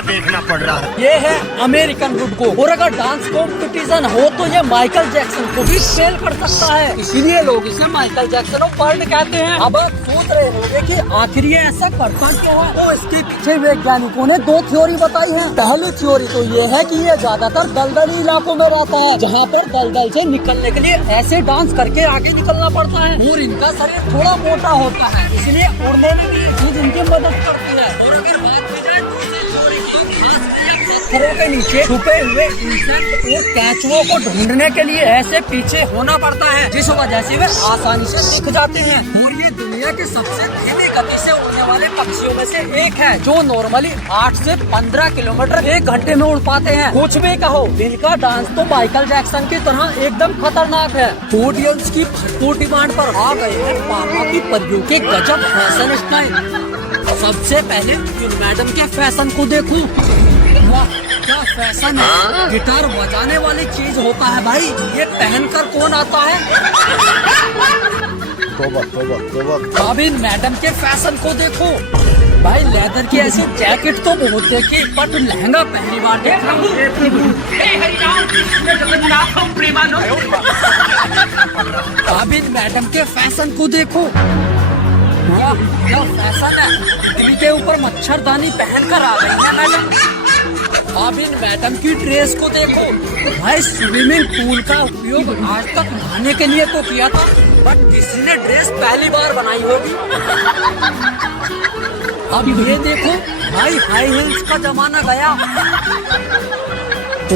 क्या देखना पड़ रहा है। ये है अमेरिकन वुडको, और अगर डांस कॉम्पिटिशन हो तो ये माइकल जैक्सन को भी फेल कर सकता है, इसीलिए लोग इसे माइकल जैक्सन ऑफ वर्ल्ड कहते हैं। अब आप सोच रहे होंगे कि आखिर ये ऐसा करता क्यों है, तो इसके पीछे वैज्ञानिकों ने दो थ्योरी बताई है। पहली थ्योरी तो ये है कि ये ज्यादातर दलदली इलाकों में रहता है, जहाँ पर दलदल से निकलने के लिए ऐसे डांस करके आगे निकलना पड़ता है, और इनका शरीर थोड़ा मोटा होता है, इसलिए उड़ने में भी चीज इनकी मदद करती है। और अगर बात की जाए दूसरी थ्योरी की, पत्थरों के नीचे छुपे हुए इंसेक्ट और केंचुओं को ढूंढने के लिए ऐसे पीछे होना पड़ता है, जिस वजह से वे आसानी से दिख जाते हैं। और ये दुनिया के सबसे धीमी गति से उड़ने वाले पक्षियों में से एक है, जो नॉर्मली 8 से 15 किलोमीटर 1 घंटे में उड़ पाते हैं। कुछ भी कहो, इनका डांस तो माइकल जैक्सन की तरह एकदम खतरनाक है। ऑडियंस की भरपूर डिमांड पर आ गए हैं पापा की परियों के गजब फैशन स्टाइल। सबसे पहले इन मैडम के फैशन को देखो, वाह क्या फैशन है। गिटार बजाने वाली चीज होता है भाई, ये पहनकर कौन आता है। अब इन मैडम के फैशन को देखो भाई, लेदर की ऐसी जैकेट तो बहुत देखी, बट लहंगा पहली बार देख रहा हूँ। अब इन मैडम के फैशन को देखो, वाह क्या फैशन है। दिल्ली के ऊपर मच्छरदानी पहनकर आ गई है मैडम। अब इन मैडम की ड्रेस को देखो भाई, स्विमिंग पूल का उपयोग आज तक नहाने के लिए तो किया था, बट किसी ने ड्रेस पहली बार बनाई होगी। अब ये देखो भाई, हाई हील्स का जमाना गया।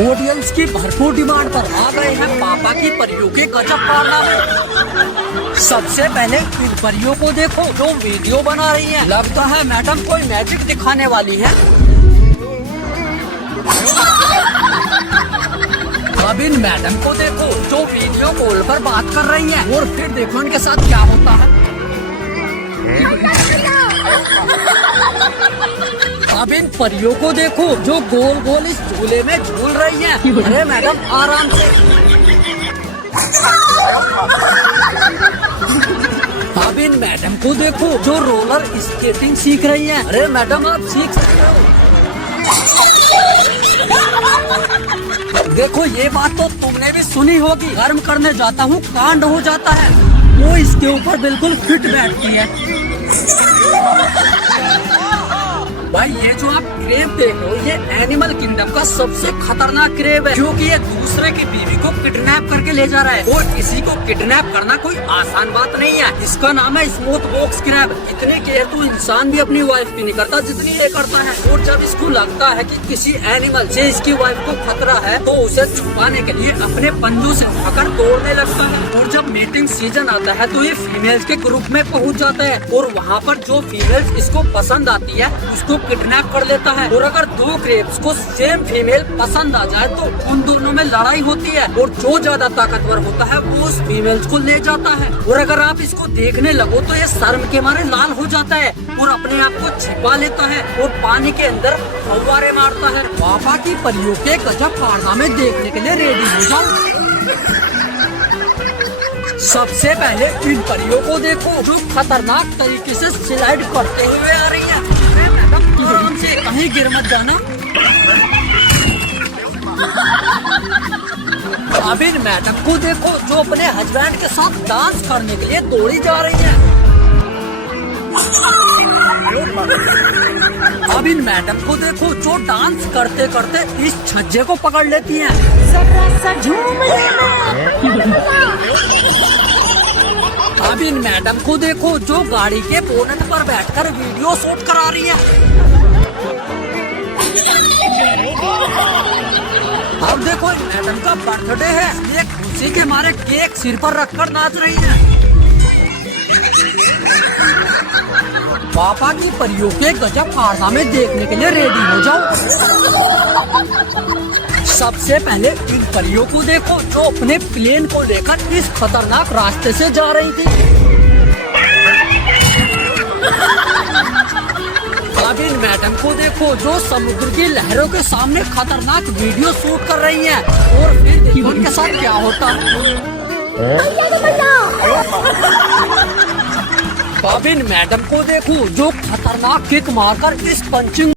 ऑडियंस की भरपूर डिमांड पर आ गए हैं पापा की परियों के गजब कारनामे। सबसे पहले इन परियों को देखो जो वीडियो बना रही है, लगता है मैडम कोई मैजिक दिखाने वाली है। अब इन मैडम को देखो जो वीडियो कॉल पर बात कर रही हैं, और फिर देखो इनके साथ क्या होता है। अब इन परियों को देखो जो गोल गोल इस झूले में झूल रही हैं। अरे मैडम आराम से। अब इन मैडम को देखो जो रोलर स्केटिंग सीख रही हैं। अरे मैडम आप सीख सकते हो। देखो ये बात तो तुमने भी सुनी होगी, गर्म करने जाता हूँ कांड हो जाता है, वो इसके ऊपर बिल्कुल फिट बैठती है। भाई ये जो आप क्रेब देख रहे हो, ये एनिमल किंगडम का सबसे खतरनाक क्रेब है, क्योंकि ये दूसरे की बीवी को किडनैप करके ले जा रहा है, और इसी को किडनैप करना कोई आसान बात नहीं है। इसका नाम है स्मूथ बॉक्स क्रैब। इतनी केयर तो इंसान भी अपनी वाइफ की नहीं करता जितनी ये करता है। और जब इसको लगता है कि किसी एनिमल से इसकी वाइफ को खतरा है, तो उसे छुपाने के लिए अपने पंजों से उठाकर दौड़ने लगता है। और जब मीटिंग सीजन आता है तो ये फीमेल्स के ग्रुप में पहुँच जाता है, और वहाँ पर जो फीमेल्स इसको पसंद आती है उसको किडनैप कर लेता है। और अगर दो क्रेब्स को सेम फीमेल पसंद आ जाए तो उन दोनों में लड़ाई होती है, और जो ज्यादा ताकतवर होता है वो उस फीमेल्स को ले जाता है। और अगर आप इसको देखने लगो तो ये शर्म के मारे लाल हो जाता है और अपने आप को छिपा लेता है और पानी के अंदर फव्वारे मारता है। पापा की परियों के गजब कारनामे देखने के लिए रेडी हो जाओ। सबसे पहले इन परियों को देखो जो खतरनाक तरीके से स्लाइड करते हुए आ रही है। आराम से, कहीं गिर मत जाना। अब इन मैडम को देखो जो अपने हस्बैंड के साथ डांस करने के लिए दौड़ी जा रही है। अब इन मैडम को देखो जो डांस करते करते इस छज्जे को पकड़ लेती हैं। अब इन मैडम को देखो जो गाड़ी के बोनट पर बैठकर वीडियो शूट करा रही है। अब देखो मैडम का बर्थडे है, ये खुशी के मारे केक सिर पर रखकर नाच रही है। पापा की परियों के गजब कारनामे देखने के लिए रेडी हो जाओ। सबसे पहले इन परियों को देखो जो अपने प्लेन को लेकर इस खतरनाक रास्ते से जा रही थी। अब इन मैडम को देखो जो समुद्र की लहरों के सामने खतरनाक वीडियो शूट कर रही हैं, और फिर देखो उनके साथ क्या होता है। अब इन मैडम को देखो जो खतरनाक किक मारकर इस पंचिंग